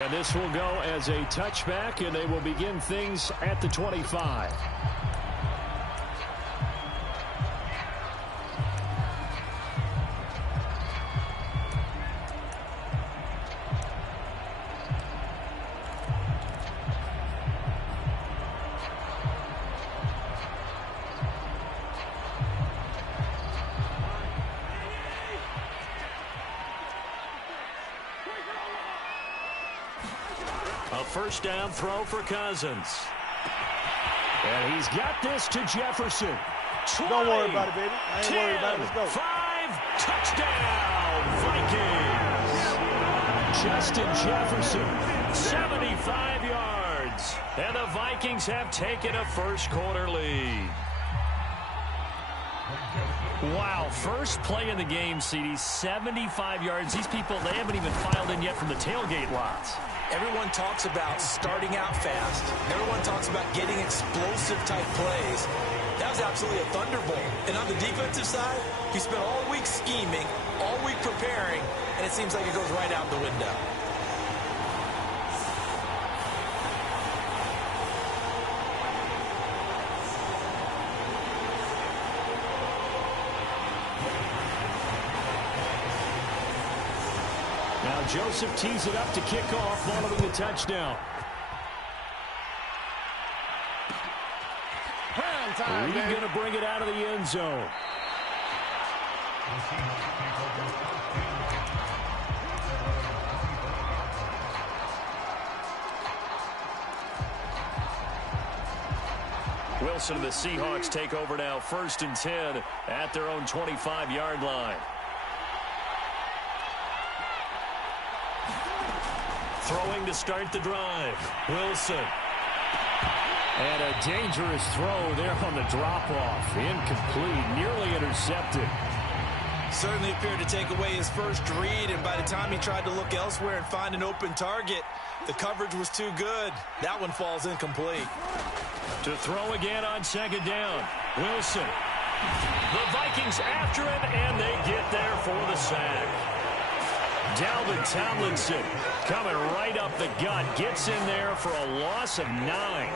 And this will go as a touchback, and they will begin things at the 25. A first down throw for Cousins. And he's got this to Jefferson. 20, Don't worry about it, baby. I ain't 10, worried about it. Let's go. 5, touchdown, Vikings. Justin Jefferson, 75 yards. And the Vikings have taken a first-quarter lead. Wow, first play in the game, CD, 75 yards. These people, they haven't even filed in yet from the tailgate lots. Everyone talks about starting out fast. Everyone talks about getting explosive-type plays. That was absolutely a thunderbolt. And on the defensive side, he spent all week scheming, all week preparing, and it seems like it goes right out the window. Now Joseph tees it up to kick off following the touchdown. Reed going to bring it out of the end zone. Wilson and the Seahawks take over now, 1st and 10 at their own 25-yard line. Throwing to start the drive. Wilson. And a dangerous throw there on the drop-off. Incomplete, nearly intercepted. Certainly appeared to take away his first read, and by the time he tried to look elsewhere and find an open target, the coverage was too good. That one falls incomplete. To throw again on 2nd down. Wilson. The Vikings after him, and they get there for the sack. Dalvin Tomlinson coming right up the gut. Gets in there for a loss of 9.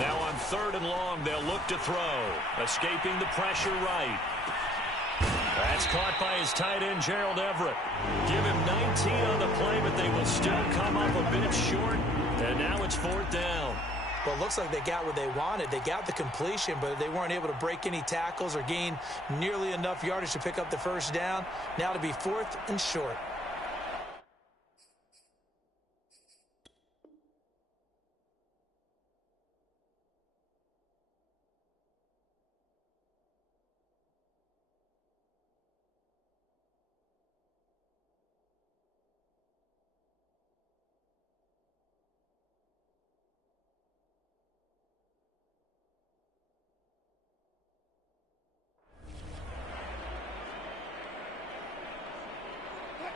Now on 3rd and long, they'll look to throw. Escaping the pressure right. That's caught by his tight end, Gerald Everett. Give him 19 on the play, but they will still come up a bit short. And now it's 4th down. Well, it looks like they got what they wanted. They got the completion, but they weren't able to break any tackles or gain nearly enough yardage to pick up the first down. Now to be 4th and short.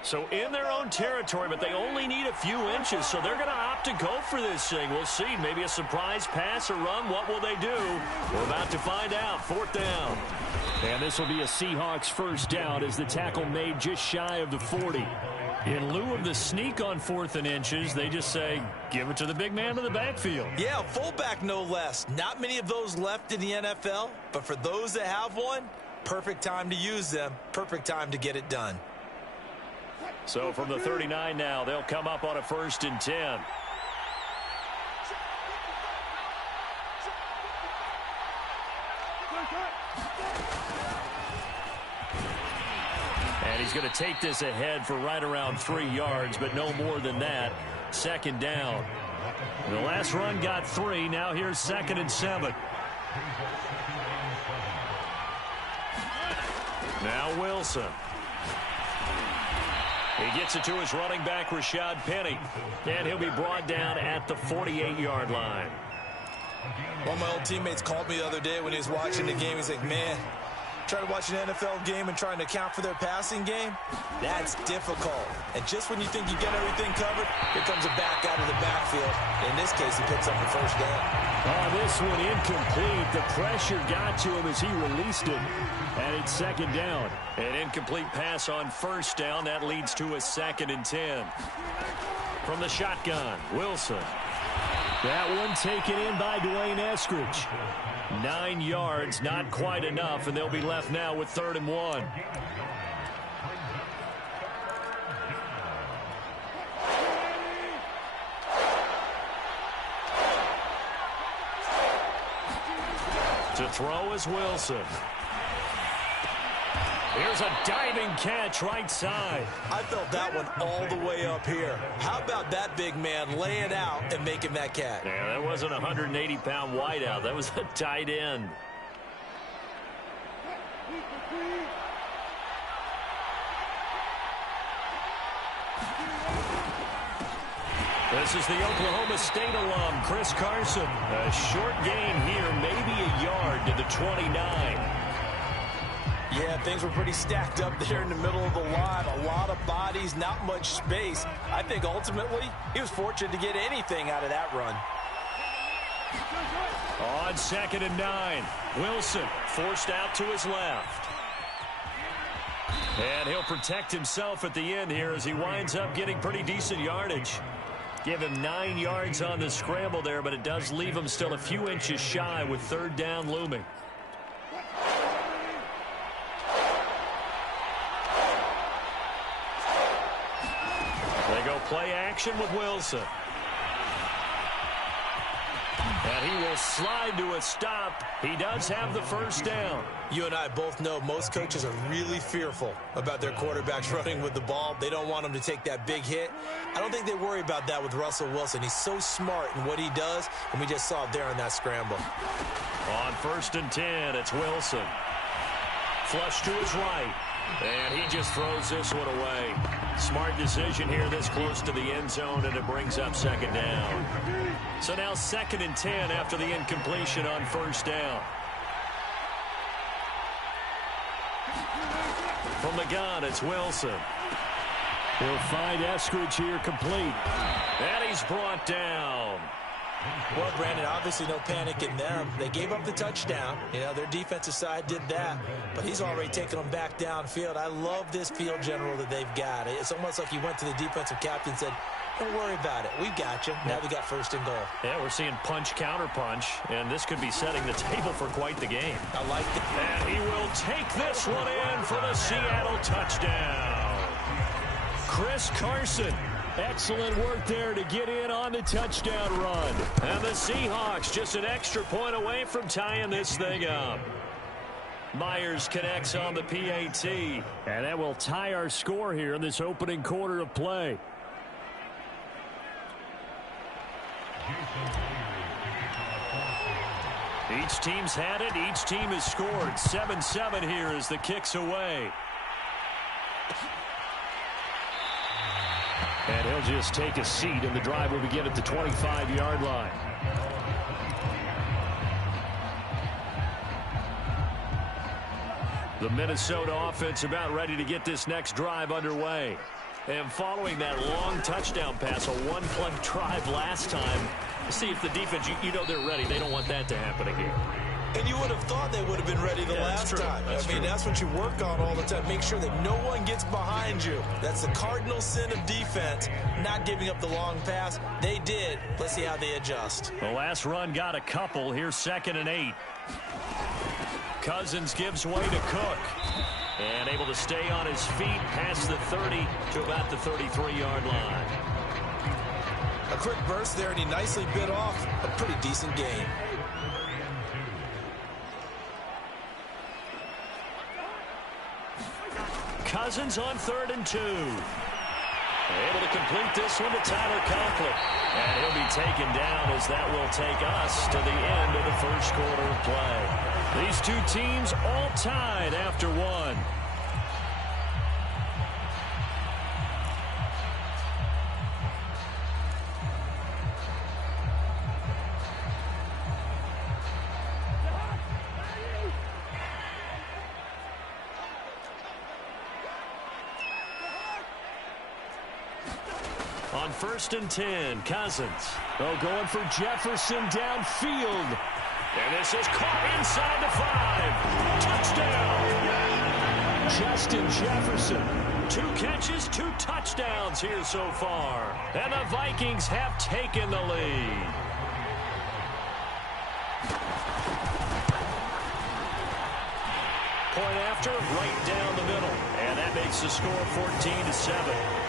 So in their own territory, but they only need a few inches, so they're going to opt to go for this thing. We'll see. Maybe a surprise pass or run. What will they do? We're about to find out. 4th down. And this will be a Seahawks first down as the tackle made just shy of the 40. In lieu of the sneak on 4th and inches, they just say, give it to the big man in the backfield. Yeah, fullback no less. Not many of those left in the NFL, but for those that have one, perfect time to use them. Perfect time to get it done. So from the 39 now, they'll come up on a 1st and 10. And he's going to take this ahead for right around 3 yards, but no more than that. 2nd down. The last run got 3. Now here's 2nd and 7. Now Wilson. He gets it to his running back, Rashad Penny. And he'll be brought down at the 48-yard line. One of my old teammates called me the other day when he was watching the game. He's like, man, trying to watch an NFL game and trying to account for their passing game, that's difficult. And just when you think you get everything covered, here comes a back out of the backfield. In this case, he picks up the first down. This one incomplete. The pressure got to him as he released it. And it's 2nd down. An incomplete pass on 1st down. That leads to a 2nd and 10. From the shotgun, Wilson. That one taken in by Dwayne Eskridge. 9 yards, not quite enough, and they'll be left now with 3rd and 1. To throw is Wilson. Here's a diving catch right side. I felt that one all the way up here. How about that big man laying out and making that catch? Yeah, that wasn't a 180-pound wideout. That was a tight end. This is the Oklahoma State alum, Chris Carson. A short gain here, maybe a yard to the 29. Yeah, things were pretty stacked up there in the middle of the line. A lot of bodies, not much space. I think ultimately he was fortunate to get anything out of that run. On 2nd and 9, Wilson forced out to his left. And he'll protect himself at the end here as he winds up getting pretty decent yardage. Give him 9 yards on the scramble there, but it does leave him still a few inches shy with 3rd down looming. They go play action with Wilson. And he will slide to a stop. He does have the 1st down. You and I both know most coaches are really fearful about their quarterbacks running with the ball. They don't want them to take that big hit. I don't think they worry about that with Russell Wilson. He's so smart in what he does, and we just saw it there in that scramble. On 1st and 10, it's Wilson. Flush to his right. And he just throws this one away. Smart decision here this close to the end zone, and it brings up 2nd down. So now 2nd and 10 after the incompletion on 1st down. From the gun, it's Wilson. He'll find Eskridge here complete. And he's brought down. Well, Brandon, obviously no panic in them. They gave up the touchdown. You know, their defensive side did that, but he's already taken them back downfield. I love this field general that they've got. It's almost like he went to the defensive captain and said, don't worry about it. We got you. Now we got 1st and goal. Yeah, we're seeing punch, counter punch, and this could be setting the table for quite the game. I like it. And he will take this one in for the Seattle touchdown. Chris Carson. Excellent work there to get in on the touchdown run. And the Seahawks just an extra point away from tying this thing up. Myers connects on the PAT. And that will tie our score here in this opening quarter of play. Each team's had it. Each team has scored. 7-7 here as the kick's away. And he'll just take a seat, and the drive will begin at the 25-yard line. The Minnesota offense about ready to get this next drive underway. And following that long touchdown pass, a one-play drive last time, see if the defense, you know they're ready. They don't want that to happen again. And you would have thought they would have been ready the last time. I mean, that's what you work on all the time. Make sure that no one gets behind you. That's the cardinal sin of defense, not giving up the long pass. They did. Let's see how they adjust. The last run got a couple. Here's 2nd and 8. Cousins gives way to Cook. And able to stay on his feet past the 30 to about the 33-yard line. A quick burst there, and he nicely bit off a pretty decent gain. Cousins on 3rd and 2. Able to complete this one to Tyler Conklin. And he'll be taken down as that will take us to the end of the 1st quarter of play. These two teams all tied after one. On 1st and 10, Cousins. Oh, going for Jefferson downfield. And this is caught inside the 5. Touchdown! Justin Jefferson 2 catches, 2 touchdowns here so far. And the Vikings have taken the lead. Point after, right down the middle. And that makes the score 14-7.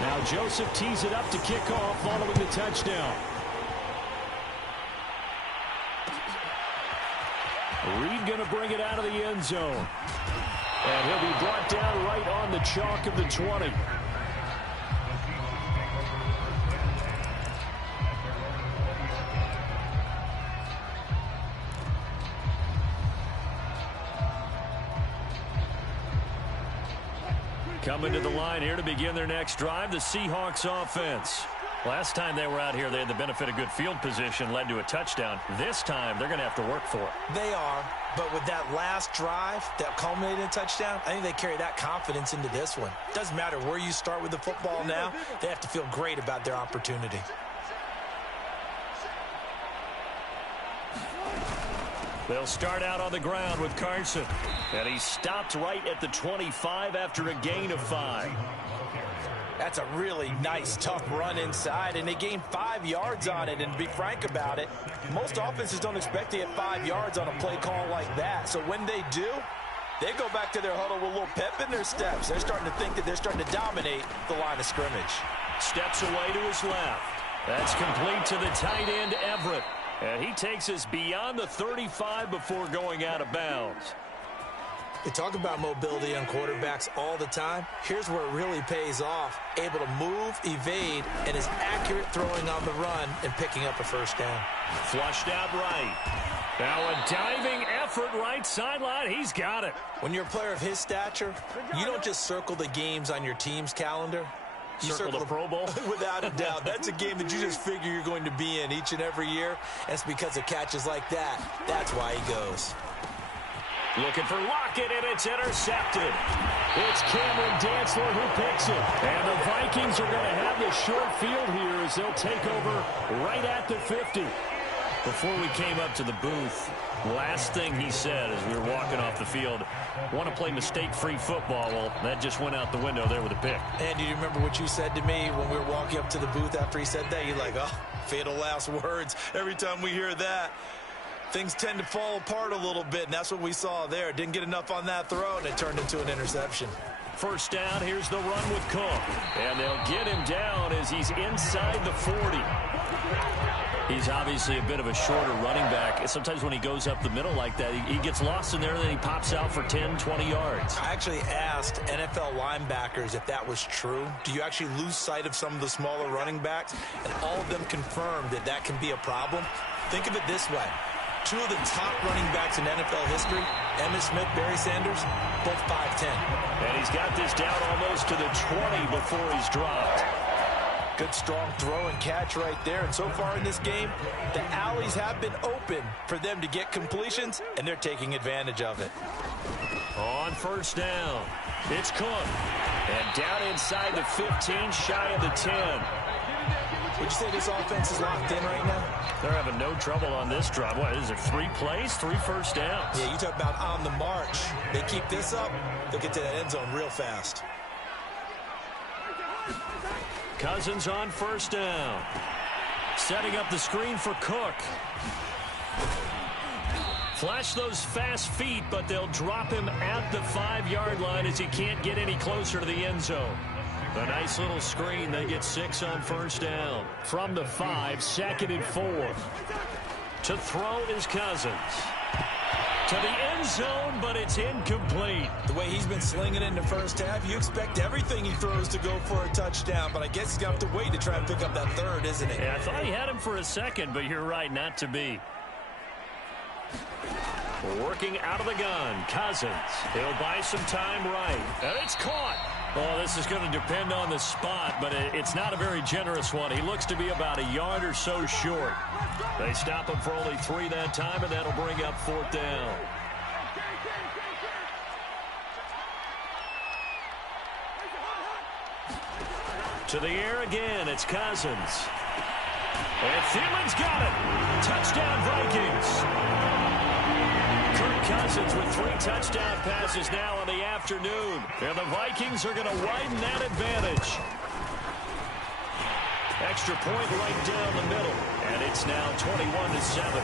Now Joseph tees it up to kick off following the touchdown. Reed going to bring it out of the end zone. And he'll be brought down right on the chalk of the 20. Coming to the line here to begin their next drive, the Seahawks offense. Last time they were out here, they had the benefit of good field position, led to a touchdown. This time, they're going to have to work for it. They are, but with that last drive that culminated in a touchdown, I think they carry that confidence into this one. Doesn't matter where you start with the football now, they have to feel great about their opportunity. They'll start out on the ground with Carson. And he stopped right at the 25 after a gain of 5. That's a really nice, tough run inside, and they gained 5 yards on it. And to be frank about it, most offenses don't expect to get 5 yards on a play call like that. So when they do, they go back to their huddle with a little pep in their steps. They're starting to think that they're starting to dominate the line of scrimmage. Steps away to his left. That's complete to the tight end, Everett. And he takes us beyond the 35 before going out of bounds. They talk about mobility on quarterbacks all the time. Here's where it really pays off. Able to move, evade, and is accurate throwing on the run and picking up a first down. Flushed out right. Now a diving effort right sideline. He's got it. When you're a player of his stature, you don't just circle the games on your team's calendar. You circle the Pro Bowl? Without a doubt. That's a game that you just figure you're going to be in each and every year. And it's because of catches like that. That's why he goes. Looking for Lockett, and it's intercepted. It's Cameron Dantzler who picks it. And the Vikings are going to have the short field here as they'll take over right at the 50. Before we came up to the booth, last thing he said as we were walking off the field, want to play mistake-free football. Well, that just went out the window there with a pick. And do you remember what you said to me when we were walking up to the booth after he said that? You're like, oh, fatal last words. Every time we hear that, things tend to fall apart a little bit, and that's what we saw there. Didn't get enough on that throw, and it turned into an interception. First down, here's the run with Cook. And they'll get him down as he's inside the 40. He's obviously a bit of a shorter running back. Sometimes when he goes up the middle like that, he gets lost in there, and then he pops out for 10, 20 yards. I actually asked NFL linebackers if that was true. Do you actually lose sight of some of the smaller running backs? And all of them confirmed that that can be a problem. Think of it this way. 2 of the top running backs in NFL history, Emmitt Smith, Barry Sanders, both 5'10". And he's got this down almost to the 20 before he's dropped. Good strong throw and catch right there. And so far in this game, the alleys have been open for them to get completions, and they're taking advantage of it. On first down, it's Cook. And down inside the 15, shy of the 10. Would you say this offense is locked in right now? They're having no trouble on this drive. What is it, 3 plays, 3 first downs? Yeah, you talk about on the march. They keep this up, they'll get to that end zone real fast. Cousins on first down. Setting up the screen for Cook. Flash those fast feet, but they'll drop him at the 5-yard line as he can't get any closer to the end zone. A nice little screen. They get 6 on first down. From the 5, 2nd and 4. To throw is Cousins. To the end zone, but it's incomplete. The way he's been slinging it in the first half, you expect everything he throws to go for a touchdown, but I guess he's got to wait to try and pick up that third, isn't it? Yeah, I thought he had him for a second, but you're right, not to be. Working out of the gun, Cousins. He'll buy some time right. And it's caught. Oh, this is going to depend on the spot, but it's not a very generous one. He looks to be about a yard or so short. They stop him for only 3 that time, and that'll bring up 4th down. To the air again, it's Cousins. And Thielen's got it. Touchdown, Vikings. Kirk Cousins with 3 touchdown passes now in the afternoon. And the Vikings are going to widen that advantage. Extra point right down the middle. And it's now 21-7.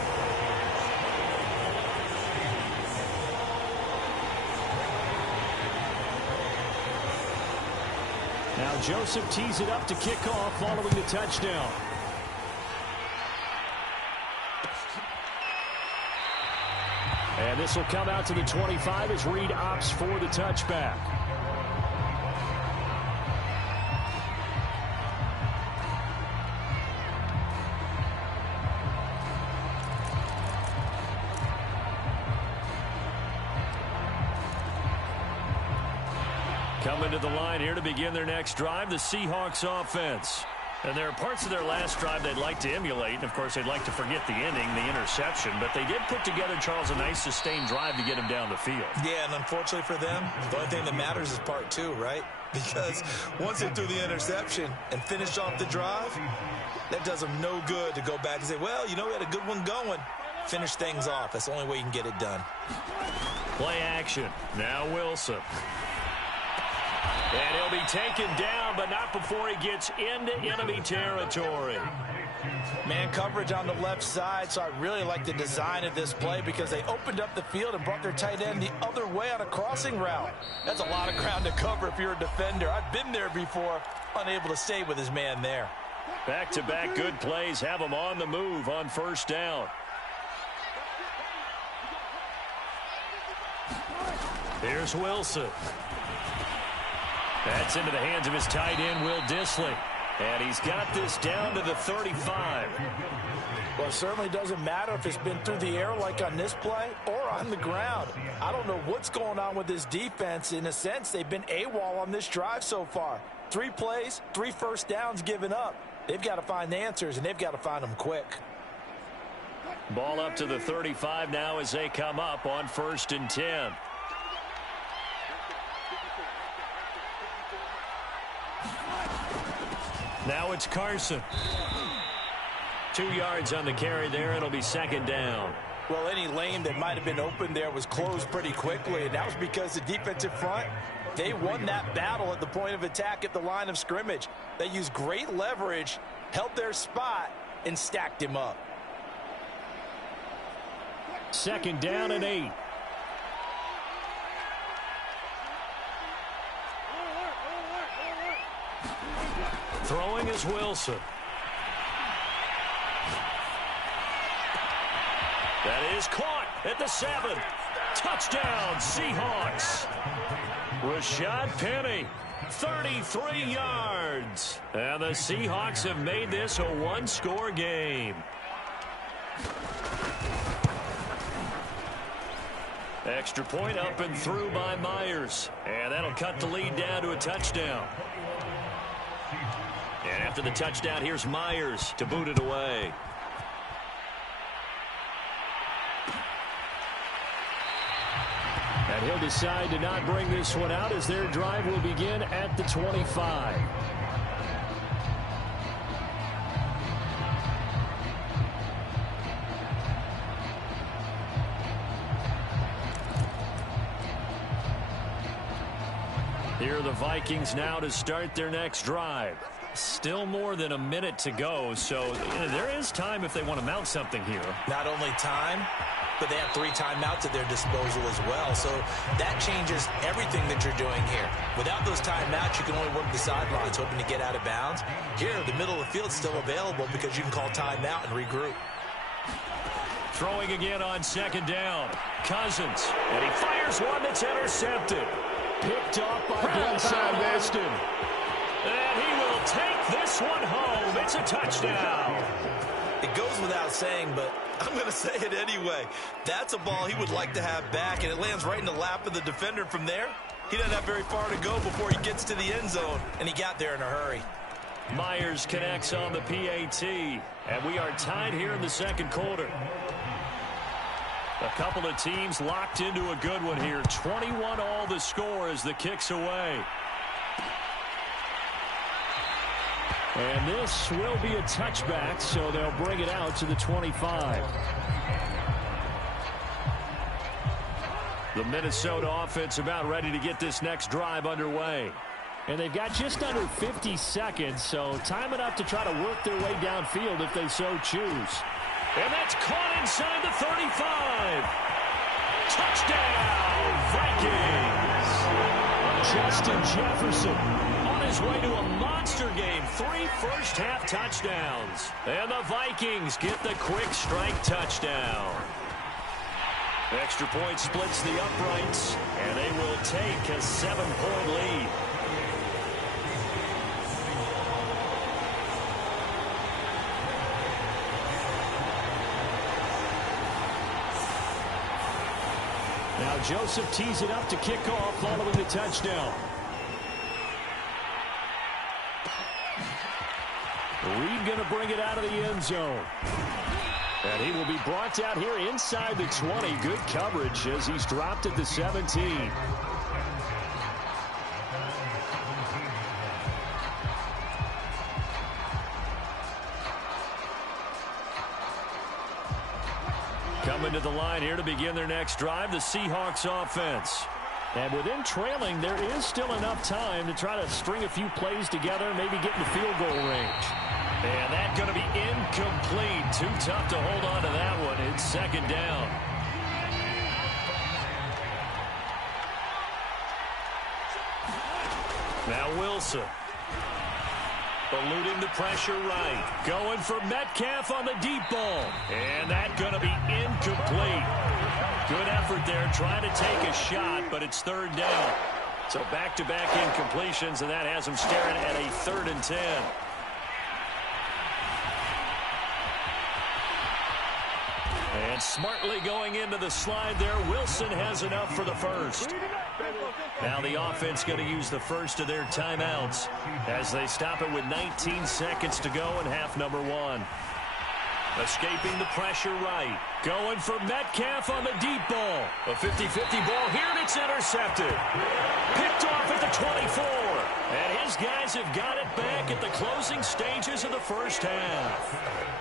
Now Joseph tees it up to kick off following the touchdown. And this will come out to the 25 as Reed opts for the touchback. Coming to the line here to begin their next drive, the Seahawks offense. And there are parts of their last drive they'd like to emulate. And, of course, they'd like to forget the inning, the interception. But they did put together, Charles, a nice sustained drive to get him down the field. Yeah, and unfortunately for them, the only thing that matters is part 2, right? Because once they threw the interception and finished off the drive, that does them no good to go back and say, well, you know, we had a good one going. Finish things off. That's the only way you can get it done. Play action. Now Wilson. And he'll be taken down, but not before he gets into enemy territory. Man coverage on the left side, so I really like the design of this play because they opened up the field and brought their tight end the other way on a crossing route. That's a lot of ground to cover if you're a defender. I've been there before, unable to stay with his man there. Back-to-back good plays have him on the move on first down. Here's Wilson. That's into the hands of his tight end, Will Dissly. And he's got this down to the 35. Well, it certainly doesn't matter if it's been through the air like on this play or on the ground. I don't know what's going on with this defense. In a sense, they've been AWOL on this drive so far. 3 plays, 3 first downs given up. They've got to find answers, and they've got to find them quick. Ball up to the 35 now as they come up on 1st and 10. Now it's Carson. 2 yards on the carry there. It'll be 2nd down. Well, any lane that might have been open there was closed pretty quickly, and that was because the defensive front, they won that battle at the point of attack at the line of scrimmage. They used great leverage, held their spot, and stacked him up. 2nd down and 8. Throwing is Wilson. That is caught at the 7. Touchdown, Seahawks. Rashad Penny, 33 yards. And the Seahawks have made this a 1-score game. Extra point up and through by Myers. And that'll cut the lead down to a touchdown. And after the touchdown, here's Myers to boot it away. And he'll decide to not bring this one out as their drive will begin at the 25. Here are the Vikings now to start their next drive. Still more than a minute to go, so there is time if they want to mount something here. Not only time, but they have 3 timeouts at their disposal as well, so that changes everything that you're doing here. Without those timeouts, you can only work the sidelines, hoping to get out of bounds. Here, the middle of the field is still available because you can call timeout and regroup. Throwing again on 2nd down. Cousins, and he fires one that's intercepted. Picked off by Blindside Weston. And he will take this one home. It's a touchdown. It goes without saying, but I'm going to say it anyway. That's a ball he would like to have back, and it lands right in the lap of the defender from there. He doesn't have very far to go before he gets to the end zone, and he got there in a hurry. Myers connects on the PAT, and we are tied here in the 2nd quarter. A couple of teams locked into a good one here. 21 all the score as the kick's away. And this will be a touchback, so they'll bring it out to the 25. The Minnesota offense about ready to get this next drive underway. And they've got just under 50 seconds, so time enough to try to work their way downfield if they so choose. And that's caught inside the 35. Touchdown, Vikings! Justin Jefferson on his way to a monster game. 3 first-half touchdowns. And the Vikings get the quick strike touchdown. Extra point splits the uprights, and they will take a 7-point lead. Now Joseph tees it up to kick off following the touchdown. Reed going to bring it out of the end zone. And he will be brought out here inside the 20. Good coverage as he's dropped at the 17. Coming to the line here to begin their next drive, the Seahawks offense. And with them trailing, there is still enough time to try to string a few plays together, maybe get in the field goal range. And that's going to be incomplete. Too tough to hold on to that one. It's second down. Now Wilson. Eluding the pressure right. Going for Metcalf on the deep ball. And that's going to be incomplete. Good effort there trying to take a shot, but it's third down. So back-to-back incompletions, and that has him staring at a 3rd and 10. And smartly going into the slide there, Wilson has enough for the first. Now the offense going to use the first of their timeouts as they stop it with 19 seconds to go in half number 1. Escaping the pressure right. Going for Metcalf on the deep ball. A 50-50 ball here, and it's intercepted. Picked off at the 24. And his guys have got it back at the closing stages of the first half.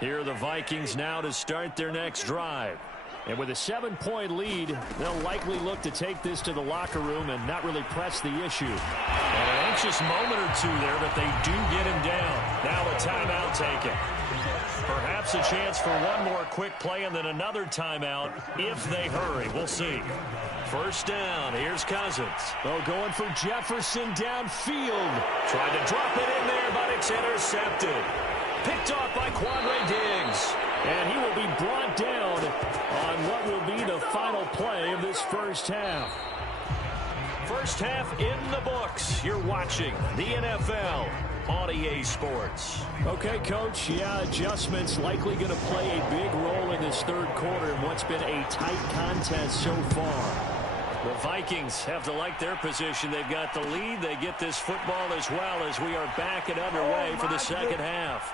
Here are the Vikings now to start their next drive. And with a 7-point lead, they'll likely look to take this to the locker room and not really press the issue. And an anxious moment or two there, but they do get him down. Now a timeout taken. Perhaps a chance for one more quick play and then another timeout if they hurry. We'll see. First down. Here's Cousins. Oh, going for Jefferson downfield. Tried to drop it in there, but it's intercepted. Picked off by Quandre Diggs. And he will be brought down on what will be the final play of this first half. First half in the books. You're watching the NFL on EA Sports. Okay, Coach. Yeah, adjustments likely going to play a big role in this third quarter in what's been a tight contest so far. The Vikings have to like their position. They've got the lead. They get this football as well as we are back and underway for the second half.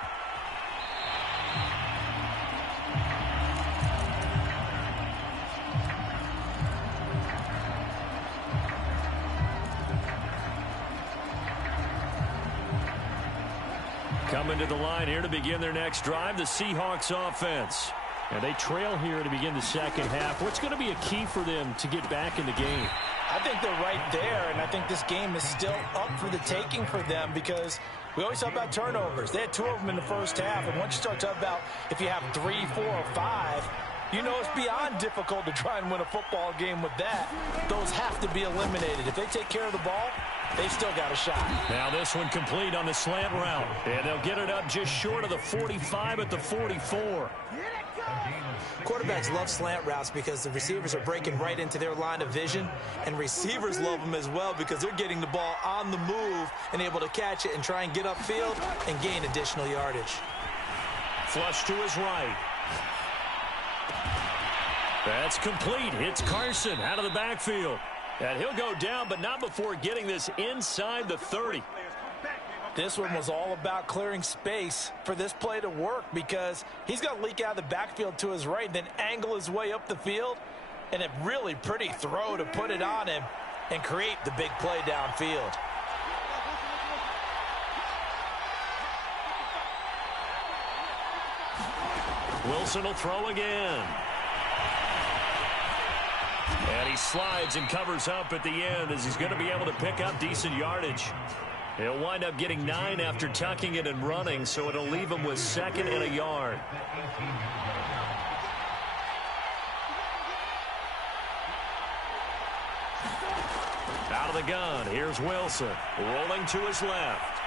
Coming to the line here to begin their next drive, the Seahawks offense. And they trail here to begin the second half. What's going to be a key for them to get back in the game? I think they're right there, and I think this game is still up for the taking for them because we always talk about turnovers. They had 2 of them in the first half, and once you start talking about if you have 3, 4, or 5, you know it's beyond difficult to try and win a football game with that. Those have to be eliminated. If they take care of the ball, they've still got a shot. Now this one complete on the slant route. And they'll get it up just short of the 45 at the 44. Quarterbacks love slant routes because the receivers are breaking right into their line of vision, and receivers love them as well because they're getting the ball on the move and able to catch it and try and get upfield and gain additional yardage. Flush to his right. That's complete. It's Carson out of the backfield. And he'll go down, but not before getting this inside the 30. This one was all about clearing space for this play to work because he's going to leak out of the backfield to his right and then angle his way up the field. And a really pretty throw to put it on him and create the big play downfield. Wilson will throw again. And he slides and covers up at the end as he's going to be able to pick up decent yardage. He'll wind up getting 9 after tucking it and running, so it'll leave him with 2nd and a yard. Out of the gun, here's Wilson, rolling to his left.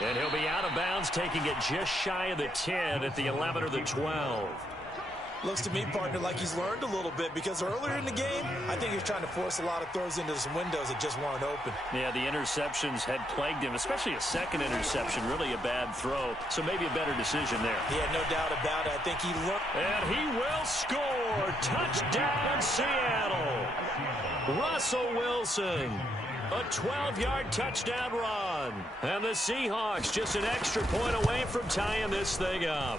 And he'll be out of bounds, taking it just shy of the 10 at the 11 or the 12. Looks to me, partner, like he's learned a little bit because earlier in the game, I think he was trying to force a lot of throws into some windows that just weren't open. Yeah, the interceptions had plagued him, especially a second interception, really a bad throw. So maybe a better decision there. Yeah, no doubt about it. I think he learned. And he will score. Touchdown, Seattle. Russell Wilson. A 12-yard touchdown run. And the Seahawks just an extra point away from tying this thing up.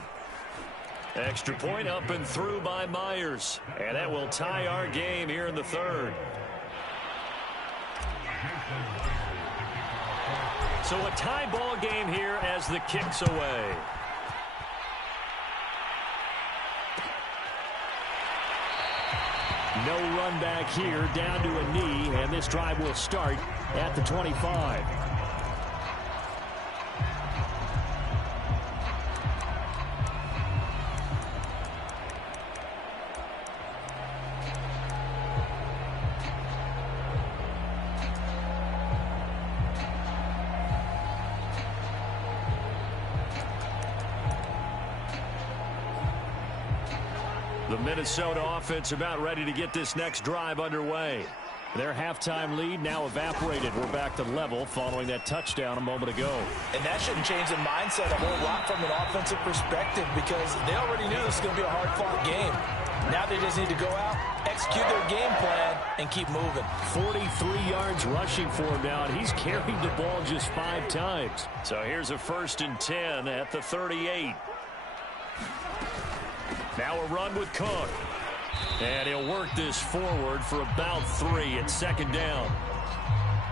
Extra point up and through by Myers. And that will tie our game here in the 3rd. So a tie ball game here as the kick's away. No run back here, down to a knee, and this drive will start at the 25. The Minnesota offense about ready to get this next drive underway. Their halftime lead now evaporated. We're back to level following that touchdown a moment ago. And that shouldn't change the mindset a whole lot from an offensive perspective because they already knew this was going to be a hard-fought game. Now they just need to go out, execute their game plan, and keep moving. 43 yards rushing for him now, and he's carried the ball just 5 times. So here's a 1st and 10 at the 38. Now a run with Cook. And he'll work this forward for about 3 at 2nd down.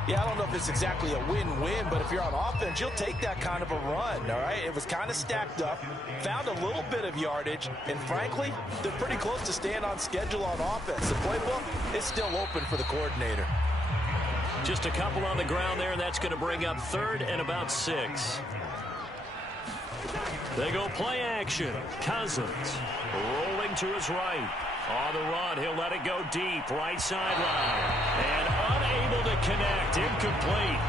Yeah, I don't know if it's exactly a win-win, but if you're on offense, you'll take that kind of a run, all right? It was kind of stacked up, found a little bit of yardage, and frankly, they're pretty close to staying on schedule on offense. The playbook is still open for the coordinator. Just a couple on the ground there, and that's going to bring up 3rd and about 6. They go play action. Cousins rolling to his right. On the run, he'll let it go deep, right sideline. And unable to connect, incomplete.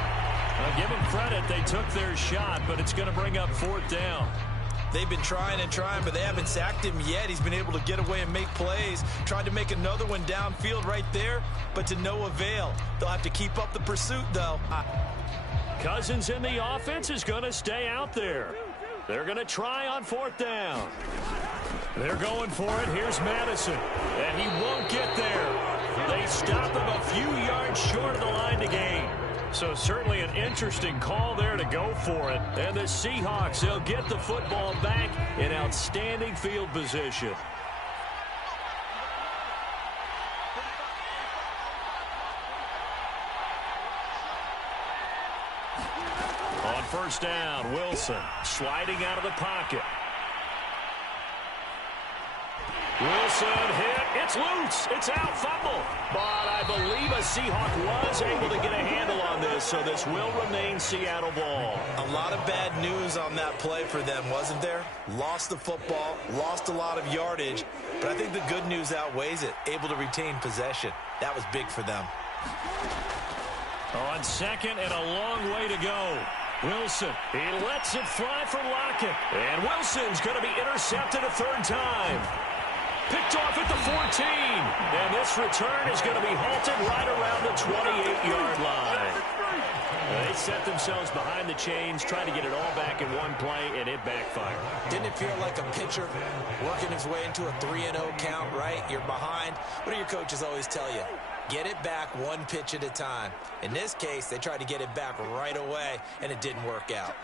I'll give them credit, they took their shot, but it's going to bring up 4th down. They've been trying and trying, but they haven't sacked him yet. He's been able to get away and make plays. Tried to make another one downfield right there, but to no avail. They'll have to keep up the pursuit, though. Cousins in the offense is going to stay out there. They're going to try on 4th down. They're going for it. Here's Madison. And he won't get there. They stop him a few yards short of the line to gain. So certainly an interesting call there to go for it. And the Seahawks, they'll get the football back in outstanding field position. On 1st down, Wilson sliding out of the pocket. Wilson hit. It's loose. It's out. Fumble. But I believe a Seahawk was able to get a handle on this, so this will remain Seattle ball. A lot of bad news on that play for them, wasn't there? Lost the football, lost a lot of yardage, but I think the good news outweighs it. Able to retain possession. That was big for them. On 2nd and a long way to go. Wilson, he lets it fly for Lockett. And Wilson's going to be intercepted a 3rd time. Picked off at the 14. And this return is going to be halted right around the 28-yard line. They set themselves behind the chains, trying to get it all back in one play, and it backfired. Didn't it feel like a pitcher working his way into a 3-0 count, right? You're behind. What do your coaches always tell you? Get it back one pitch at a time. In this case, they tried to get it back right away, and it didn't work out.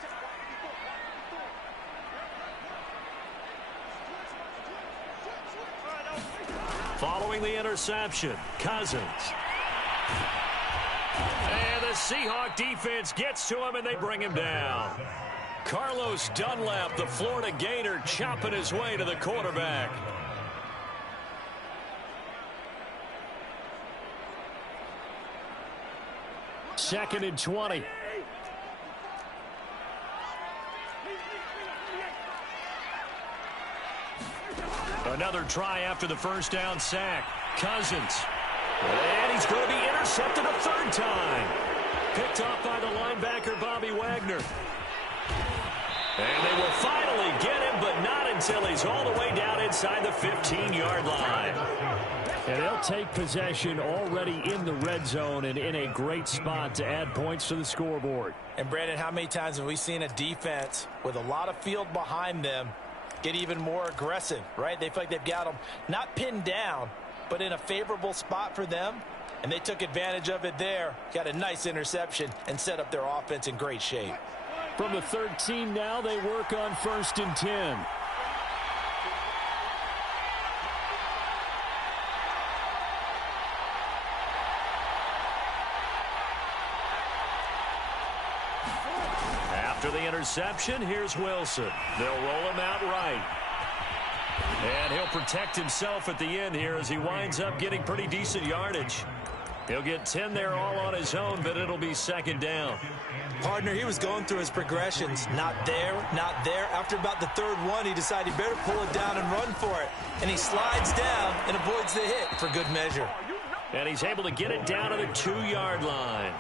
Following the interception, Cousins. And the Seahawk defense gets to him, and they bring him down. Carlos Dunlap, the Florida Gator, chopping his way to the quarterback. Second and 20. Another try after the first down sack. Cousins. And he's going to be intercepted a third time. Picked off by the linebacker, Bobby Wagner. And they will finally get him, but not until he's all the way down inside the 15-yard line. And they'll take possession already in the red zone and in a great spot to add points to the scoreboard. And, Brandon, how many times have we seen a defense with a lot of field behind them get even more aggressive, right? They feel like they've got them not pinned down, but in a favorable spot for them. And they took advantage of it there, got a nice interception, and set up their offense in great shape. From the 13 now, they work on 1st and 10. After the interception, here's Wilson. They'll roll him out right. And he'll protect himself at the end here as he winds up getting pretty decent yardage. He'll get 10 there all on his own, but it'll be second down. Partner, he was going through his progressions. Not there, not there. After about the third one, he decided he better pull it down and run for it. And he slides down and avoids the hit for good measure. And he's able to get it down to the 2-yard line.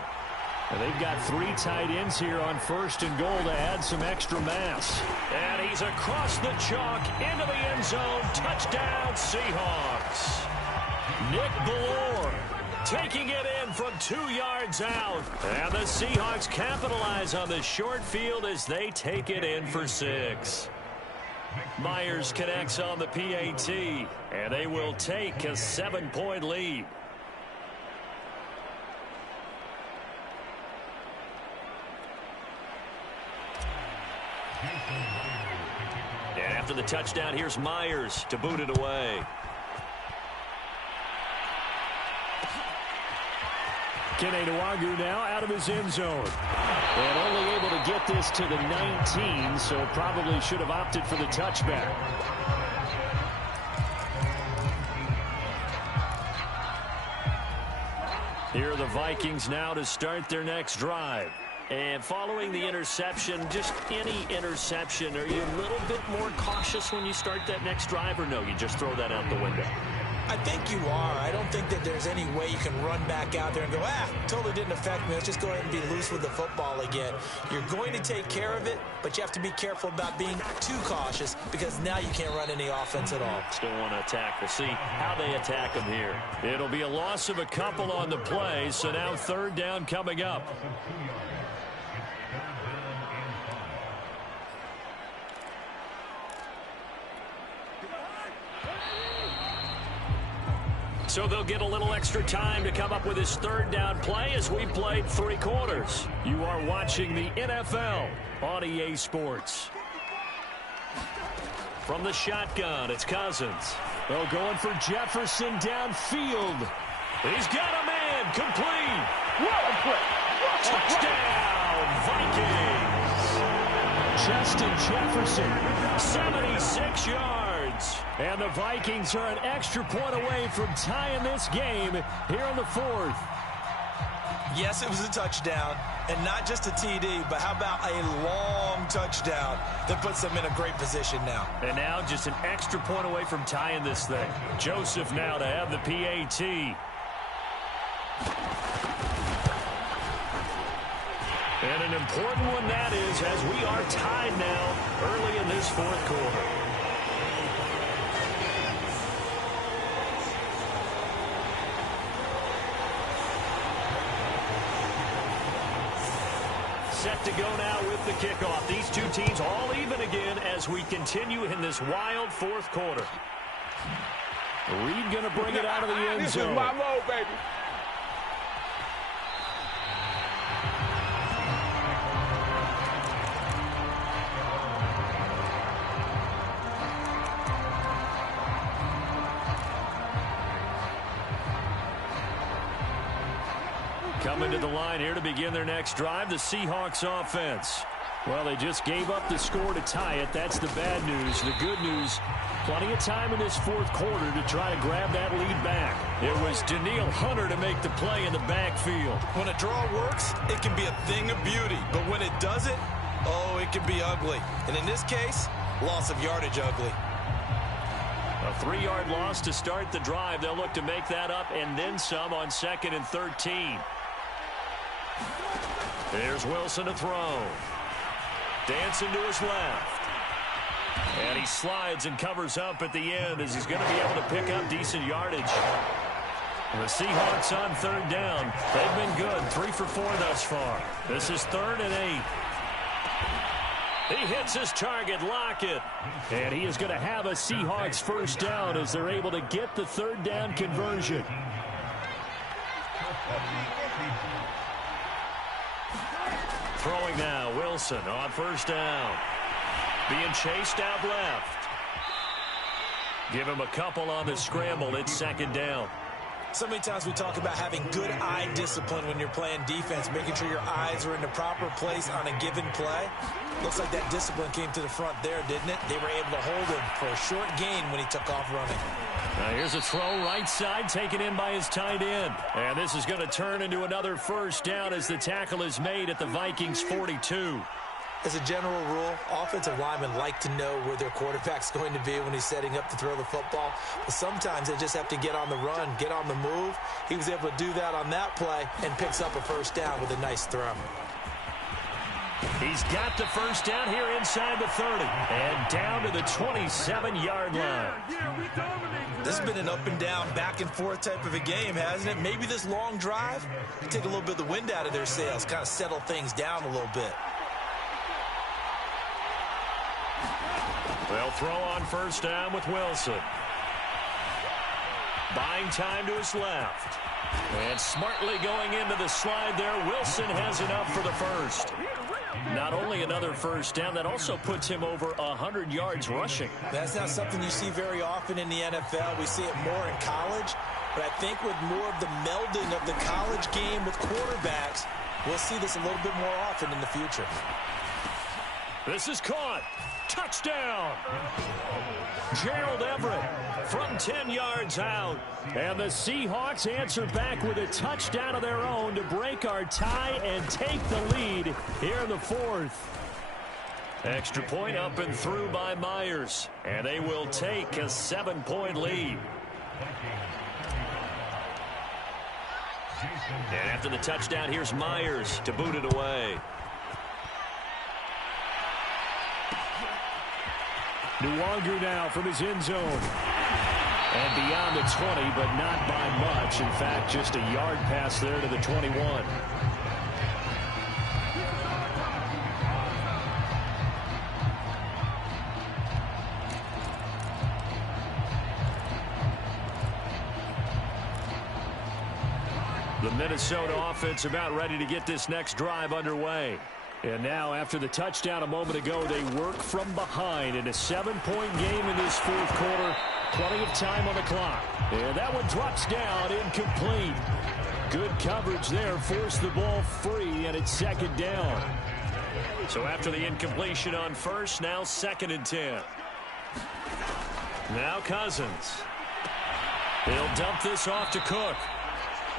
And they've got 3 tight ends here on 1st and goal to add some extra mass. And he's across the chalk into the end zone. Touchdown, Seahawks. Nick Ballore taking it in from 2 yards out. And the Seahawks capitalize on the short field as they take it in for 6. Myers connects on the PAT, and they will take a 7-point lead. And after the touchdown, here's Myers to boot it away. Kene Nwangwu now out of his end zone. And only able to get this to the 19, so probably should have opted for the touchback. Here are the Vikings now to start their next drive. And following the interception, just any interception, are you a little bit more cautious when you start that next drive, or no, you just throw that out the window? I think you are. I don't think that there's any way you can run back out there and go, totally didn't affect me. Let's just go ahead and be loose with the football again. You're going to take care of it, but you have to be careful about being too cautious because now you can't run any offense at all. Still want to attack. We'll see how they attack them here. It'll be a loss of a couple on the play, so now 3rd down coming up. So they'll get a little extra time to come up with his 3rd down play as we played 3 quarters. You are watching the NFL on EA Sports. From the shotgun, it's Cousins. They're going for Jefferson downfield. He's got a man complete. Touchdown, Vikings. Justin Jefferson, 76 yards. And the Vikings are an extra point away from tying this game here in the 4th. Yes, it was a touchdown, and not just a TD, but how about a long touchdown that puts them in a great position now. And now just an extra point away from tying this thing. Joseph now to have the PAT. And an important one that is, as we are tied now early in this 4th quarter. Set to go now with the kickoff. These two teams all even again as we continue in this wild 4th quarter. Reed going to bring it out of the end zone. This is my mode, baby. Coming to the line here to begin their next drive, the Seahawks offense. Well, they just gave up the score to tie it. That's the bad news. The good news, plenty of time in this fourth quarter to try to grab that lead back. It was Danielle Hunter to make the play in the backfield. When a draw works, it can be a thing of beauty. But when it doesn't, oh, it can be ugly. And in this case, loss of yardage ugly. A 3-yard loss to start the drive. They'll look to make that up and then some on 2nd and 13. There's Wilson to throw. Dancing to his left. And he slides and covers up at the end as he's going to be able to pick up decent yardage. The Seahawks on 3rd down. They've been good. 3 for 4 thus far. This is 3rd and 8. He hits his target, Lockett. And he is going to have a Seahawks first down as they're able to get the 3rd down conversion. Throwing now, Wilson on 1st down. Being chased out left. Give him a couple on the scramble. It's 2nd down. So many times we talk about having good eye discipline when you're playing defense, making sure your eyes are in the proper place on a given play. Looks like that discipline came to the front there, didn't it? They were able to hold him for a short gain when he took off running. Now here's a throw right side taken in by his tight end. And this is going to turn into another first down as the tackle is made at the Vikings 42. As a general rule, offensive linemen like to know where their quarterback's going to be when he's setting up to throw the football. But sometimes they just have to get on the run, get on the move. He was able to do that on that play and picks up a first down with a nice throw. He's got the first down here inside the 30 and down to the 27-yard line. This has been an up and down, back and forth type of a game, hasn't it? Maybe this long drive can take a little bit of the wind out of their sails, kind of settle things down a little bit. They'll throw on 1st down with Wilson. Buying time to his left. And smartly going into the slide there, Wilson has enough for the first. Not only another first down, that also puts him over 100 yards rushing. That's not something you see very often in the NFL. We see it more in college. But I think with more of the melding of the college game with quarterbacks, we'll see this a little bit more often in the future. This is caught. Touchdown! Gerald Everett from 10 yards out. And the Seahawks answer back with a touchdown of their own to break our tie and take the lead here in the 4th. Extra point up and through by Myers. And they will take a 7-point lead. And after the touchdown, here's Myers to boot it away. Nwangu now from his end zone. And beyond the 20, but not by much. In fact, just a yard pass there to the 21. The Minnesota offense about ready to get this next drive underway. And now, after the touchdown a moment ago, they work from behind in a 7-point game in this 4th quarter. Plenty of time on the clock. And that one drops down, incomplete. Good coverage there, forced the ball free, and it's 2nd down. So after the incompletion on 1st, now 2nd and 10. Now Cousins. He'll dump this off to Cook.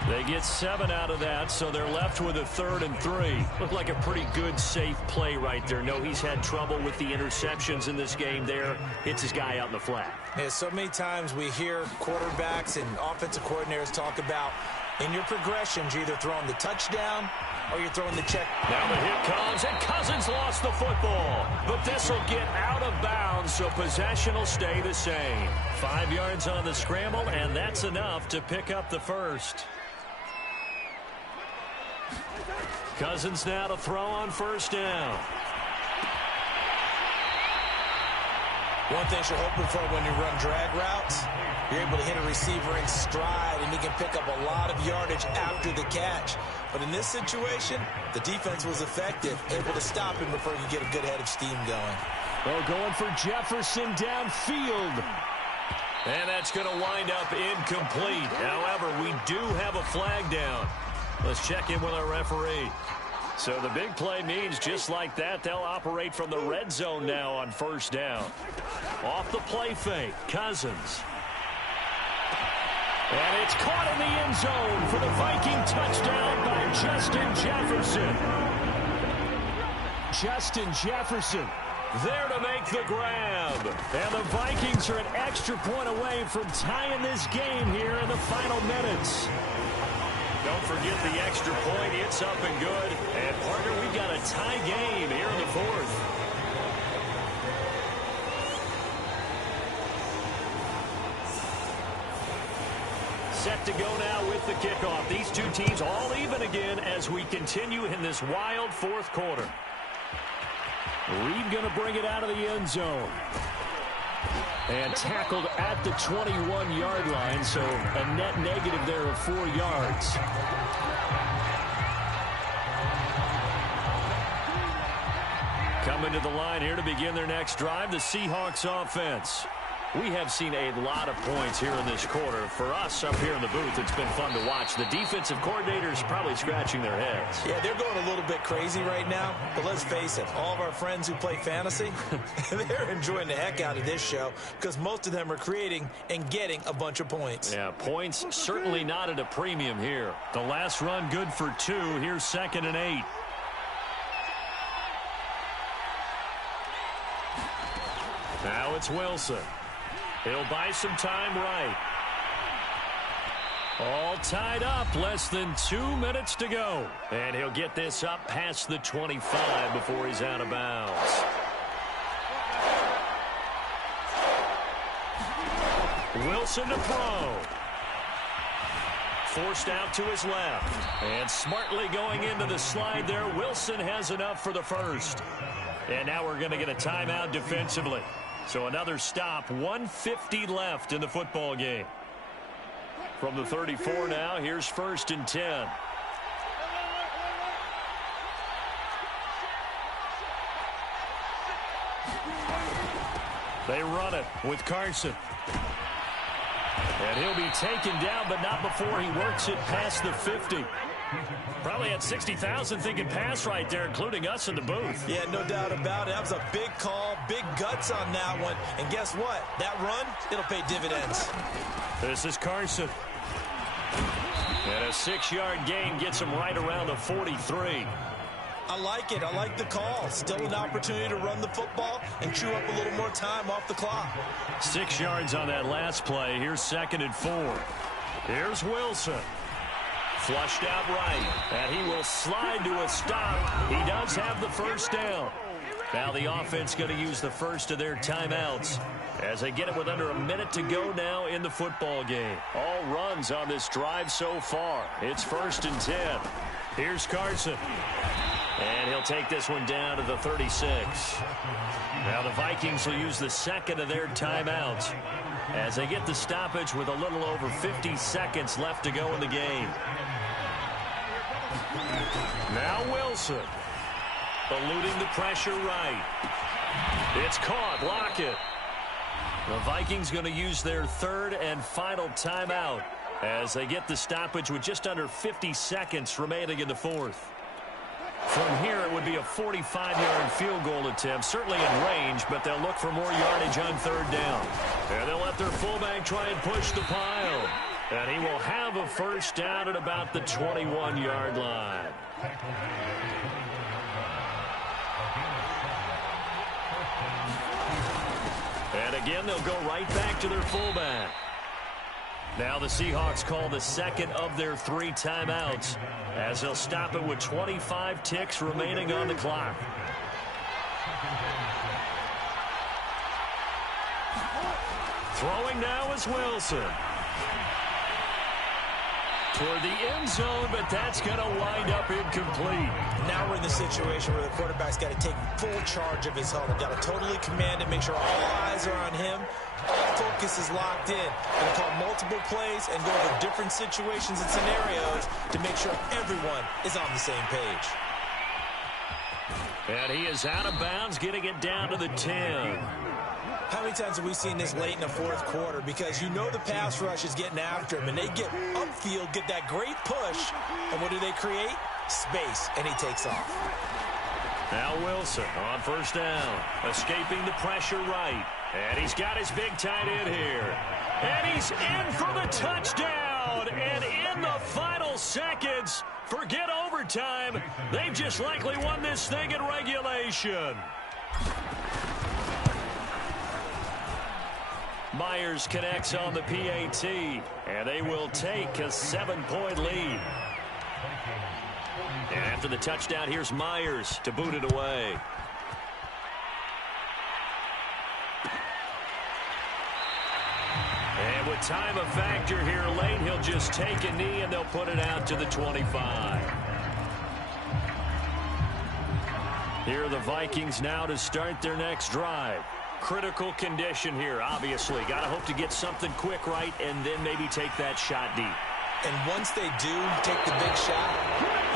They get 7 out of that, so they're left with a 3rd and 3. Looked like a pretty good, safe play right there. No, he's had trouble with the interceptions in this game there. Hits his guy out in the flat. Yeah, so many times we hear quarterbacks and offensive coordinators talk about in your progressions, you're either throwing the touchdown or you're throwing the check. Now the hit comes, and Cousins lost the football. But this will get out of bounds, so possession will stay the same. 5 yards on the scramble, and that's enough to pick up the first. Cousins now to throw on 1st down. One thing you're hoping for when you run drag routes, you're able to hit a receiver in stride, and he can pick up a lot of yardage after the catch. But in this situation, the defense was effective, able to stop him before he could get a good head of steam going. Well, going for Jefferson downfield. And that's going to wind up incomplete. However, we do have a flag down. Let's check in with our referee. So the big play means just like that, they'll operate from the red zone now on first down. Off the play fake, Cousins. And it's caught in the end zone for the Viking touchdown by Justin Jefferson. Justin Jefferson there to make the grab. And the Vikings are an extra point away from tying this game here in the final minutes. Don't forget the extra point. It's up and good. And, partner, we've got a tie game here in the fourth. Set to go now with the kickoff. These two teams all even again as we continue in this wild fourth quarter. Reed going to bring it out of the end zone. And tackled at the 21-yard line, so a net negative there of 4 yards. Coming to the line here to begin their next drive, the Seahawks offense. We have seen a lot of points here in this quarter. For us up here in the booth, it's been fun to watch. The defensive coordinators probably scratching their heads. Yeah, they're going a little bit crazy right now. But let's face it, all of our friends who play fantasy, they're enjoying the heck out of this show because most of them are creating and getting a bunch of points. Yeah, points certainly not at a premium here. The last run good for 2. Here's 2nd and 8. Now it's Wilson. He'll buy some time right. All tied up. Less than 2 minutes to go. And he'll get this up past the 25 before he's out of bounds. Wilson to throw. Forced out to his left. And smartly going into the slide there. Wilson has enough for the first. And now we're going to get a timeout defensively. So another stop, 1:50 left in the football game. From the 34 now, here's 1st and 10. They run it with Carson. And he'll be taken down, but not before he works it past the 50. Probably had 60,000 thinking pass right there, including us in the booth. Yeah, no doubt about it. That was a big call, big guts on that one. And guess what? That run, it'll pay dividends. This is Carson. And a 6-yard gain gets him right around the 43. I like it. I like the call. Still an opportunity to run the football and chew up a little more time off the clock. 6 yards on that last play. Here's 2nd and 4. Here's Wilson. Flushed out right, and he will slide to a stop. He does have the first down. Now the offense going to use the first of their timeouts as they get it with under a minute to go now in the football game. All runs on this drive so far. It's 1st and 10. Here's Carson. And he'll take this one down to the 36. Now the Vikings will use the second of their timeouts as they get the stoppage with a little over 50 seconds left to go in the game. Now Wilson. Eluding the pressure right. It's caught. Lock it. The Vikings going to use their 3rd and final timeout as they get the stoppage with just under 50 seconds remaining in the 4th. From here, it would be a 45-yard field goal attempt, certainly in range, but they'll look for more yardage on 3rd down. And they'll let their fullback try and push the pile. And he will have a first down at about the 21-yard line. And again, they'll go right back to their fullback. Now the Seahawks call the second of their 3 timeouts as they'll stop it with 25 ticks remaining on the clock. Throwing now is Wilson. Toward the end zone, but that's going to wind up incomplete. Now we're in the situation where the quarterback's got to take full charge of his helmet. Got to totally command it, make sure all eyes are on him. All focus is locked in. Going to call multiple plays and go over different situations and scenarios to make sure everyone is on the same page. And he is out of bounds, getting it down to the 10. How many times have we seen this late in the fourth quarter? Because you know the pass rush is getting after him, and they get upfield, get that great push, and what do they create? Space, and he takes off. Now Wilson on first down, escaping the pressure right. And he's got his big tight end here. And he's in for the touchdown. And in the final seconds, forget overtime. They've just likely won this thing in regulation. Myers connects on the PAT, and they will take a 7-point lead. And after the touchdown, here's Myers to boot it away. And with time a factor here late, he'll just take a knee, and they'll put it out to the 25. Here are the Vikings now to start their next drive. Critical condition here, obviously. Got to hope to get something quick right and then maybe take that shot deep. And once they do take the big shot,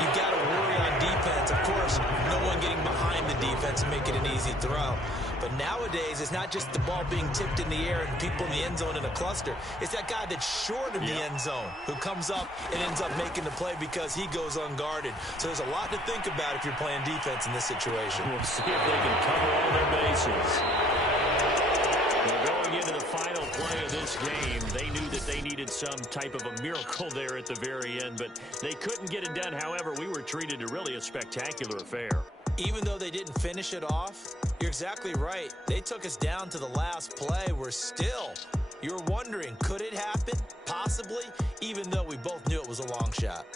you've got to worry on defense. Of course, no one getting behind the defense and making an easy throw. But nowadays, it's not just the ball being tipped in the air and people in the end zone in a cluster. It's that guy that's short of the end zone who comes up and ends up making the play because he goes unguarded. So there's a lot to think about if you're playing defense in this situation. We'll see if they can cover all their bases. Well, going into the final play of this game, they knew that they needed some type of a miracle there at the very end, but they couldn't get it done. However, we were treated to really a spectacular affair. Even though they didn't finish it off, you're exactly right. They took us down to the last play. We're still, you're wondering, could it happen? Possibly, even though we both knew it was a long shot.